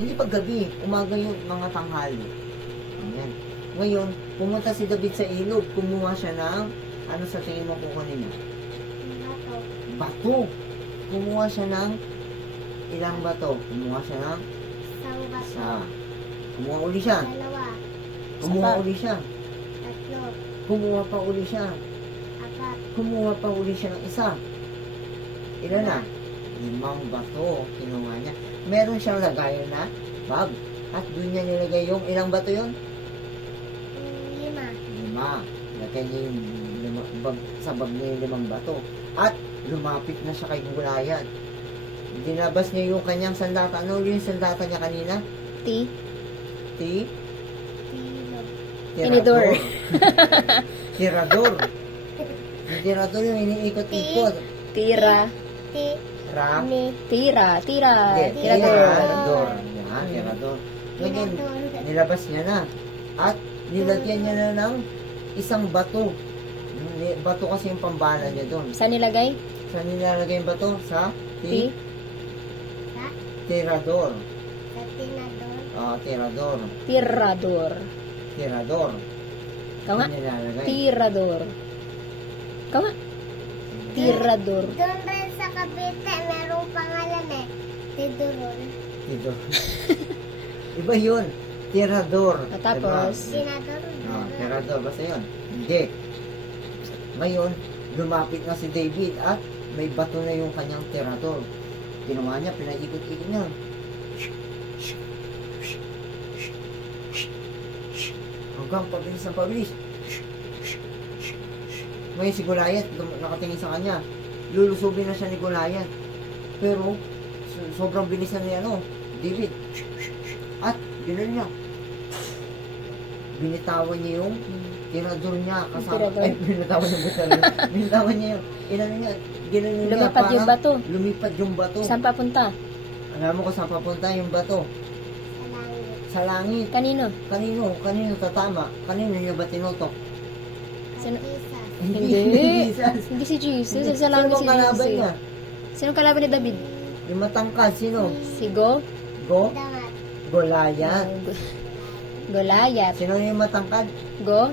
Hindi pa gabi, umaga yun, mga tanghali. Ayan. Ngayon, pumunta si David sa ilog, kumuha siya ng, ano sa tingin mo kukunin niya? Bato. Bato. Kumuha siya ng, ilang bato? Kumuha siya ng, Isang bato. isa. Kumuha uli siya. Dalawa. Kumuha uli siya. Tatlo. Kumuha pa uli siya. Apat. Kumuha pa uli siya ng isa. Ilan na? 5 bato. Kinuha niya. Meron siyang lagayan na bag. At doon niya nilagay yung ilang bato yun? 5. 5. Lagay niya yung sa bag niya yung 5 bato. At lumapit na siya kay Goliath. Dinabas niya yung kanyang sandata. Ano yung sandata niya kanina? Tilo. Tirador. Tirador. Yung tirador yung iniikot-ikot. Tira. Ra. Tira. Hindi, Tirador. tirador. Yan, tirador. Ngayon, nilabas niya na. At nilagyan niya na ng isang bato. Bato kasi yung pambala niya doon. Saan nilagay? Saan nilalagay yung bato? Sa Ti? tirador. Sa tinador. Tirador. Tirador. Tirador. Ikaw nga? Saan nilalagay? Tirador. Ikaw nga? Tirador. Doon rin sa Cavite, merong pangalan eh. Tidurol. Tirador. Iba yun. Tirador. At tapos? Diba? Tinador. Tirador. Basta yun. Hindi. Ngayon, lumapit na si David at may bato na yung kanyang tirador. Ginawa niya, pinaikot-ikot niya. Hanggang pabilis ng pabilis. Ngayon si Goliath, nakatingin sa kanya. Lulusubin na siya ni Goliath. Pero, sobrang bilisan ni David. At, gano'n niya. Binitawan niya yung tirador niya. Tirador. Ay, binitawan niya yung binitawan niya yung, inano niya, gano'n niya. Lumipad yung parang bato. Lumipad yung bato. Saan papunta? Alam mo kung saan papunta yung bato? Sa langit. Sa langit. Kanino? Kanino tatama? Kanino niya ba tinutok? Sino? Jesus. Hindi. Jesus. Hindi si Jesus. Hindi. Sa langit Sino si bang kalaban Jesus. niya? Sino kalaban ni David? Yung matangkad, sino? Si Go? Damat. Goliath. Goliath. Sino yung matangkad? Go?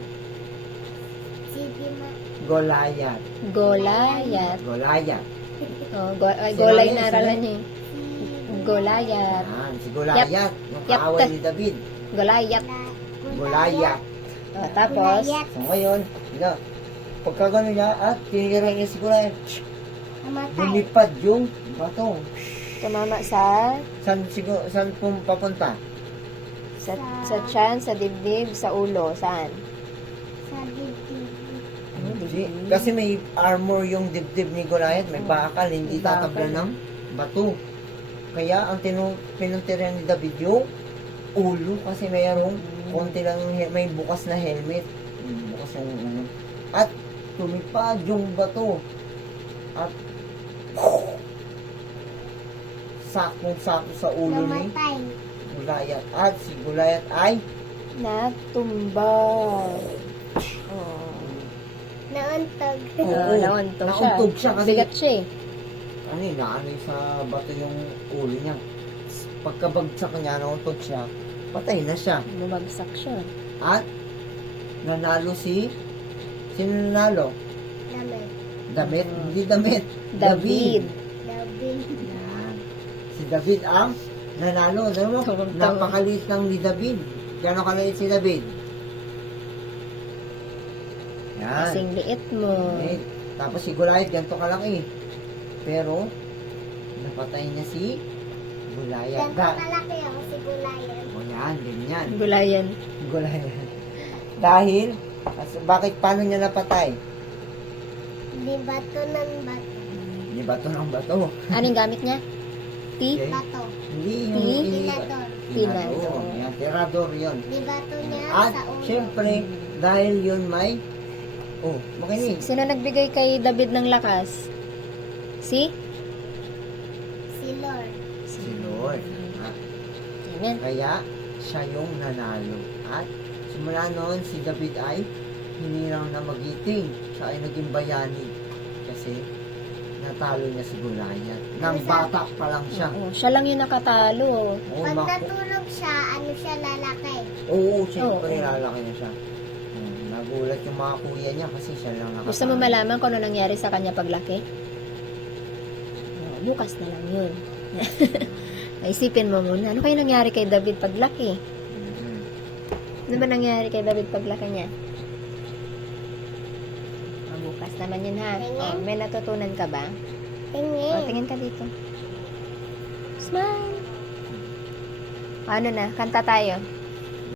Si Dima. Goliath. Goliath. Goliath. Golay Sino na yun? aralan niya. Goliath. Yan, si Goliath. Yung Yep. kaaway ni David. Goliath. Goliath. Tapos, So ngayon, pagka gano'n niya, at tinira niya si Goliath, Namatay. lumipad yung bato. tumama sa Saan papunta? sa tiyan, sa dibdib, sa ulo. Saan? Sa dibdib. Kasi may armor yung dibdib ni Goliath, may bakal, hindi May bakal. tatablan ng bato. Kaya ang pinuntiran ni David yung ulo kasi mayroong konti lang, may bukas na helmet. Bukas yung At tumipad yung bato. At sakong-sako sa ulo ni Namatay. Goliath. At si Goliath ay Natumba. Oh. Nauntog. Nauntog siya. nauntog siya kasi Bigat siya eh. naano sa bato yung ulo niya. Pagkabagsak niya, nauntog siya, patay na siya. Bumagsak siya. At nanalo sino nanalo? Damit. Damit? Hindi damit. David. David. Yan. Si David ang nanalo. Alam mo, Tumutong. napakaliit lang ni David. Gano'ng kaliit si David? Yan. Kasing liit mo. Eh, tapos si Goliath, ganito kalaki. Pero, napatay niya si Goliath. Ganito kalaki ako si Gulayan. O yan, ganyan. Gulayan. Goliath. Dahil, paano niya napatay? Di bato ng bato. Di bato ng bato. Anong gamit niya? Ti? Okay? Bato. Hindi yung Tinador. Tirador. Yan, tirador yun. Di bato niya At, sa ulo. syempre, dahil yun may, makinig. Sino nagbigay kay David ng lakas? Si? Si Lord. Si Lord. Amen. Kaya, siya yung nanalo. At, simula noon, si David ay hindi lang na magiting. Siya ay naging bayani. Kasi, Natatalo niya si Goliath. Nang bata pa lang siya. Oo, siya lang yung nakatalo. Oo, Pag naku. natulog siya, ano siya lalaki? Oo, siyempre Oo. lalaki na siya. Nagulat yung mga kuya niya kasi siya lang nakatalo. Gusto mo malaman kung ano nangyari sa kanya paglaki? Bukas na lang yun. Isipin mo muna, ano kaya nangyari kay David paglaki? Mhm. Ano ba nangyari kay David paglaki niya? Bukas naman yun ha. Tingin. May natutunan ka ba? Tingin. Tingin ka dito. Smile! Ano na? Kanta tayo.